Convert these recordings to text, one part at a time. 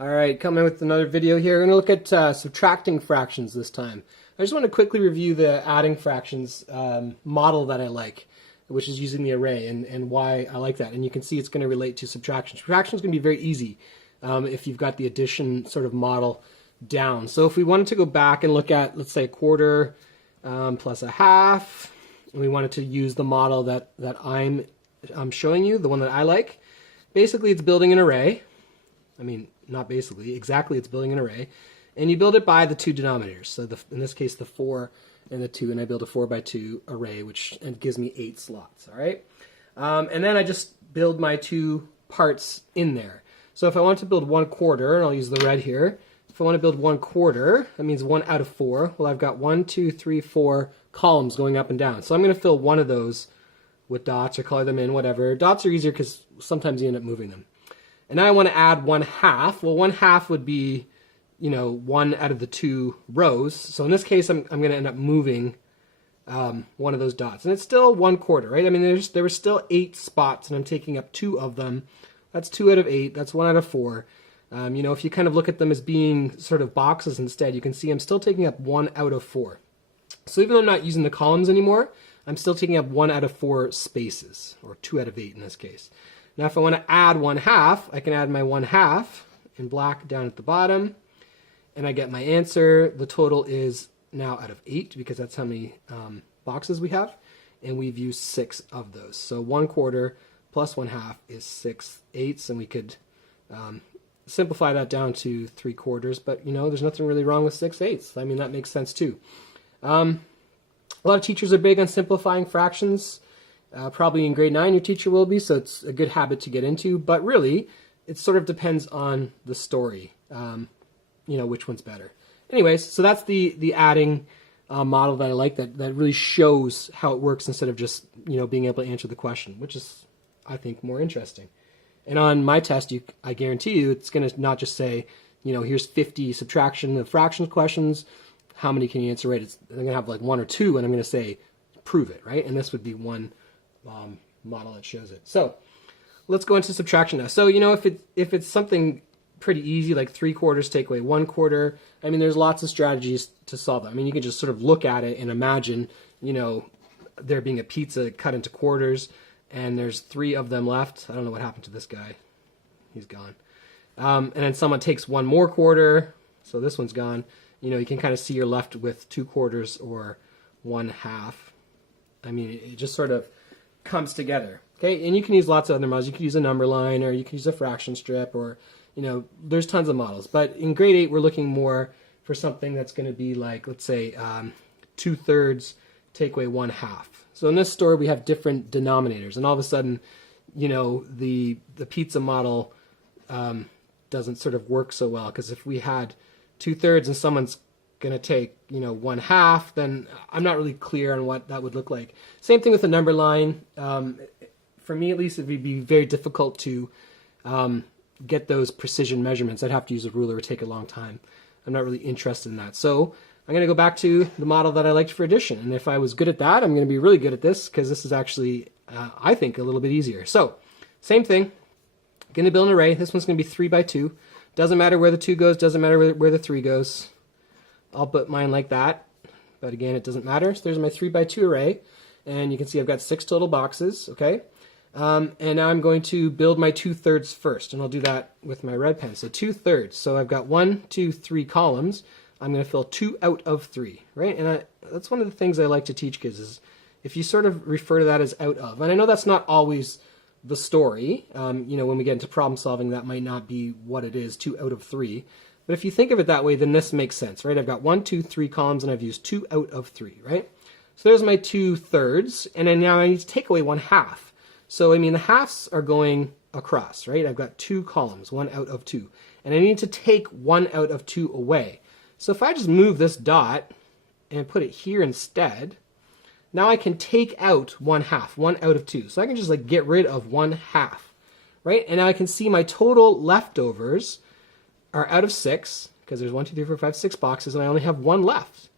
All right, coming with another video here. We're going to look at subtracting fractions this time. I just want to quickly review the adding fractions model that I like, which is using the array, and why I like that. And you can see it's going to relate to subtraction. Subtraction is going to be very easy if you've got the addition sort of model down. So if we wanted to go back and look at, let's say, a quarter plus a half, and we wanted to use the model that I'm showing you, the one that I like, basically it's building an array. I mean, not basically, exactly, it's building an array. And you build it by the two denominators. So in this case, the 4 and the 2, and I build a 4 by 2 array, which gives me 8 slots, all right? And then I just build my two parts in there. So if I want to build 1/4, and I'll use the red here, if I want to build 1/4, that means 1 out of 4. Well, I've got 1, 2, 3, 4 columns going up and down. So I'm going to fill one of those with dots or color them in, whatever. Dots are easier because sometimes you end up moving them. And now I want to add 1/2. Well, 1/2 would be, 1 out of the 2 rows. So in this case, I'm going to end up moving one of those dots. And it's still 1/4, right? I mean, there were still 8 spots, and I'm taking up 2 of them. That's 2 out of 8. That's 1 out of 4. If you kind of look at them as being sort of boxes instead, you can see I'm still taking up 1 out of 4. So even though I'm not using the columns anymore, I'm still taking up 1 out of 4 spaces, or 2 out of 8 in this case. Now if I want to add 1/2, I can add my 1/2 in black down at the bottom, and I get my answer. The total is now out of 8, because that's how many boxes we have, and we've used 6 of those. So 1/4 plus 1/2 is 6/8, and we could simplify that down to 3/4, but there's nothing really wrong with 6/8. I mean, that makes sense too. A lot of teachers are big on simplifying fractions. Probably in grade 9 your teacher will be, so it's a good habit to get into, but really it sort of depends on the story, which one's better. Anyways, so that's the adding model that I like, that really shows how it works instead of just being able to answer the question, which is, I think, more interesting. And on my test, I guarantee you it's going to not just say, here's 50 subtraction of fractions questions, how many can you answer right? I'm going to have like 1 or 2, and I'm going to say, prove it, right? And this would be one model that shows it. So let's go into subtraction now. So if it's something pretty easy, like 3/4 take away 1/4, I mean, there's lots of strategies to solve that. I mean, you can just sort of look at it and imagine there being a pizza cut into quarters, and there's 3 of them left. I don't know what happened to this guy, he's gone. And then someone takes 1 more quarter, so this one's gone. You can kind of see you're left with 2/4 or 1/2. I mean, it just sort of comes together. Okay, and you can use lots of other models. You can use a number line, or you can use a fraction strip, or there's tons of models. But in grade 8, we're looking more for something that's going to be like, let's say, 2/3 take away 1/2. So in this story, we have different denominators, and all of a sudden, the pizza model doesn't sort of work so well, because if we had 2/3 and someone's going to take 1/2, then I'm not really clear on what that would look like. Same thing with the number line. For me, at least, it would be very difficult to get those precision measurements. I'd have to use a ruler. It would take a long time. I'm not really interested in that. So I'm going to go back to the model that I liked for addition. And if I was good at that, I'm going to be really good at this, because this is actually, I think, a little bit easier. So same thing. Going to build an array. This one's going to be 3 by 2. Doesn't matter where the 2 goes. Doesn't matter where the 3 goes. I'll put mine like that, but again, it doesn't matter. So there's my 3 by 2 array, and you can see I've got 6 total boxes, okay? And now I'm going to build my 2/3 first, and I'll do that with my red pen. So 2/3. So I've got 1, 2, 3 columns. I'm going to fill 2 out of 3, right? And that's one of the things I like to teach kids, is if you sort of refer to that as out of. And I know that's not always the story. When we get into problem solving, that might not be what it is, 2 out of 3. But if you think of it that way, then this makes sense, right? I've got 1, 2, 3 columns, and I've used 2 out of 3, right? So there's my 2/3, and then now I need to take away 1/2. So, I mean, the halves are going across, right? I've got 2 columns, 1 out of 2. And I need to take 1 out of 2 away. So if I just move this dot and put it here instead, now I can take out 1/2, 1 out of 2. So I can just like get rid of 1/2, right? And now I can see my total leftovers are out of 6, because there's 1, 2, 3, 4, 5, 6 boxes, and I only have 1 left.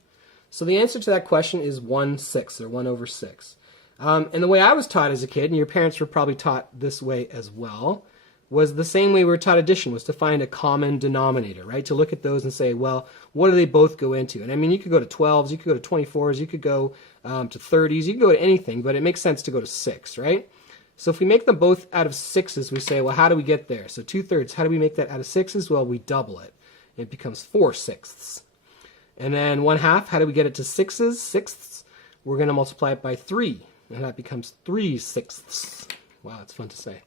So the answer to that question is 1/6, or 1/6. And the way I was taught as a kid, and your parents were probably taught this way as well, was the same way we were taught addition, was to find a common denominator, right? To look at those and say, well, what do they both go into? And I mean, you could go to 12s, you could go to 24s, you could go to 30s, you could go to anything, but it makes sense to go to 6, right? So if we make them both out of 6s, we say, well, how do we get there? So 2/3, how do we make that out of 6s? Well, we double it. It becomes 4/6. And then 1/2, how do we get it to 6s? 6ths, we're going to multiply it by 3, and that becomes 3/6. Wow, that's fun to say.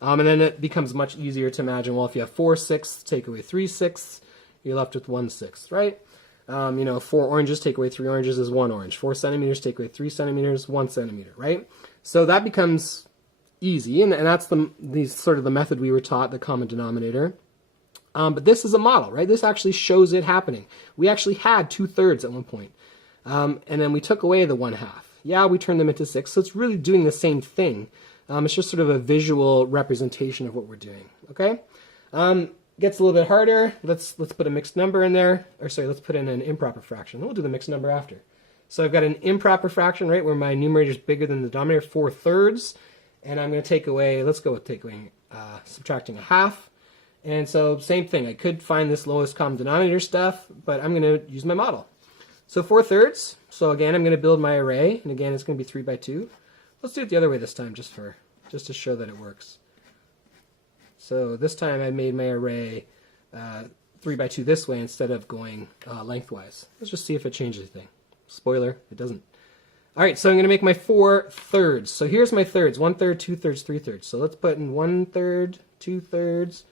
And then it becomes much easier to imagine, well, if you have 4/6, take away 3/6, you're left with 1/6, right? 4 oranges, take away 3 oranges is 1 orange. 4 centimeters, take away 3 centimeters, 1 centimeter, right? So that becomes easy, and that's sort of the method we were taught, the common denominator. But this is a model, right? This actually shows it happening. We actually had 2/3 at one point. And then we took away the 1/2. Yeah, we turned them into 6, so it's really doing the same thing. It's just sort of a visual representation of what we're doing, okay? Gets a little bit harder. Let's put a mixed number in there. Or sorry, let's put in an improper fraction. We'll do the mixed number after. So I've got an improper fraction, right, where my numerator is bigger than the denominator, 4/3. And I'm going to take away, let's go with subtracting 1/2. And so same thing. I could find this lowest common denominator stuff, but I'm going to use my model. So 4/3. So again, I'm going to build my array. And again, it's going to be 3 by 2. Let's do it the other way this time, just to show that it works. So this time I made my array 3 by 2 this way instead of going lengthwise. Let's just see if it changes anything. Spoiler, it doesn't. All right, so I'm going to make my 4/3. So here's my thirds: 1/3, 2/3, 3/3. So let's put in 1/3, 2/3,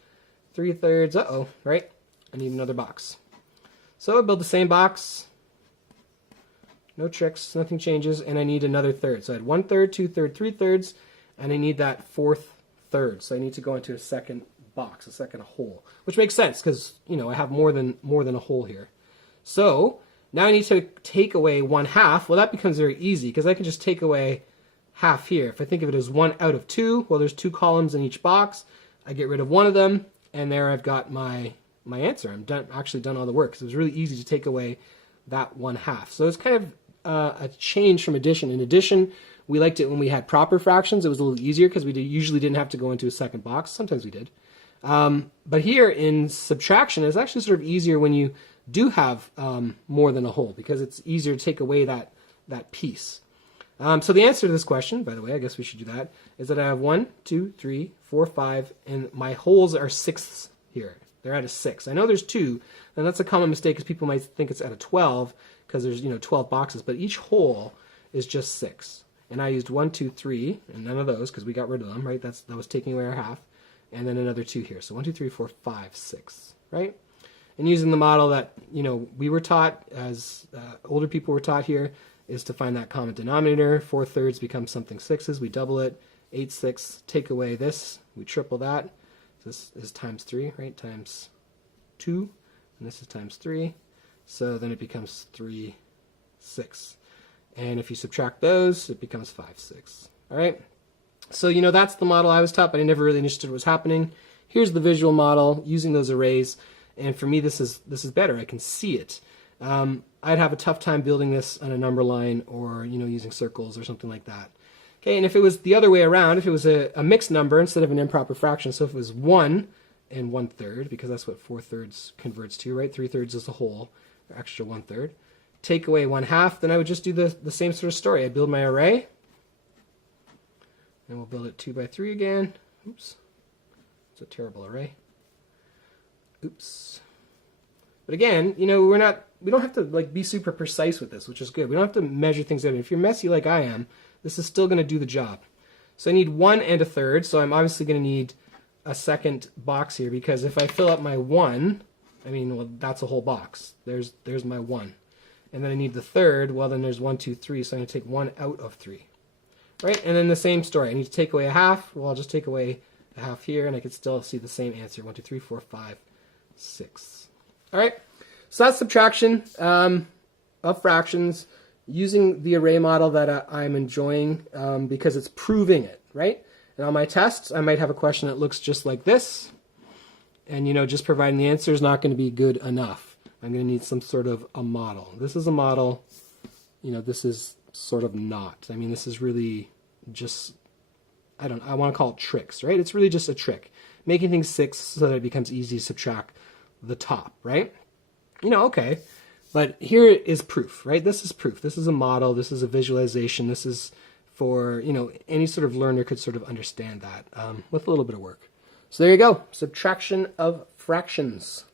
3/3. Uh-oh, right? I need another box. So I build the same box. No tricks, nothing changes, and I need another third. So I had 1/3, 2/3, 3/3, and I need that 4th third. So I need to go into a second box, a second hole, which makes sense because I have more than a hole here. So now I need to take away 1/2. Well, that becomes very easy because I can just take away half here. If I think of it as 1 out of 2, well, there's 2 columns in each box. I get rid of one of them, and there I've got my answer. I'm actually done all the work. So it was really easy to take away that 1/2. So it's kind of a change from addition. In addition, we liked it when we had proper fractions. It was a little easier because we usually didn't have to go into a second box. Sometimes we did. But here in subtraction, it's actually sort of easier when you do have more than a whole because it's easier to take away that piece. So the answer to this question, by the way, I guess we should do that, is that I have 1, 2, 3, 4, 5, and my holes are 6ths here. They're at a 6. I know there's 2, and that's a common mistake because people might think it's at a 12 because there's 12 boxes, but each hole is just 6. And I used 1, 2, 3, and none of those because we got rid of them, right? That was taking away our half, and then another 2 here. So 1, 2, 3, 4, 5, 6, right? And using the model that we were taught, as older people were taught here, is to find that common denominator. 4/3 becomes something 6s. We double it. 8/6. Take away this. We triple that. This is times 3, right? Times 2, and this is times 3. So then it becomes 3/6. And if you subtract those, it becomes 5/6. All right. So that's the model I was taught, but I never really understood what was happening. Here's the visual model using those arrays. And for me, this is better. I can see it. I'd have a tough time building this on a number line or using circles or something like that. Okay, and if it was the other way around, if it was a mixed number instead of an improper fraction, so if it was 1 and 1/3, because that's what 4/3 converts to, right? 3/3 is a whole, or extra 1/3. Take away 1/2, then I would just do the same sort of story. I build my array, and we'll build it 2 by 3 again. Oops, it's a terrible array. Oops. But again, we don't have to be super precise with this, which is good. We don't have to measure things out. If you're messy like I am, this is still going to do the job. So I need 1 and 1/3, so I'm obviously going to need a second box here because if I fill up my 1, well, that's a whole box. There's my 1. And then I need the third, well, then there's 1, 2, 3, so I'm going to take 1 out of 3. Right? And then the same story. I need to take away a half. Well, I'll just take away a half here, and I can still see the same answer. 1, 2, 3, 4, 5, 6. All right, so that's subtraction of fractions using the array model that I'm enjoying because it's proving it, right? And on my tests, I might have a question that looks just like this, and just providing the answer is not going to be good enough. I'm going to need some sort of a model. This is a model, this is sort of not. This is really just, I want to call it tricks, right? It's really just a trick. making things 6 so that it becomes easy to subtract the top, right? Okay. But here is proof, right? This is proof. This is a model. This is a visualization. This is for, any sort of learner could sort of understand that with a little bit of work. So there you go. Subtraction of fractions.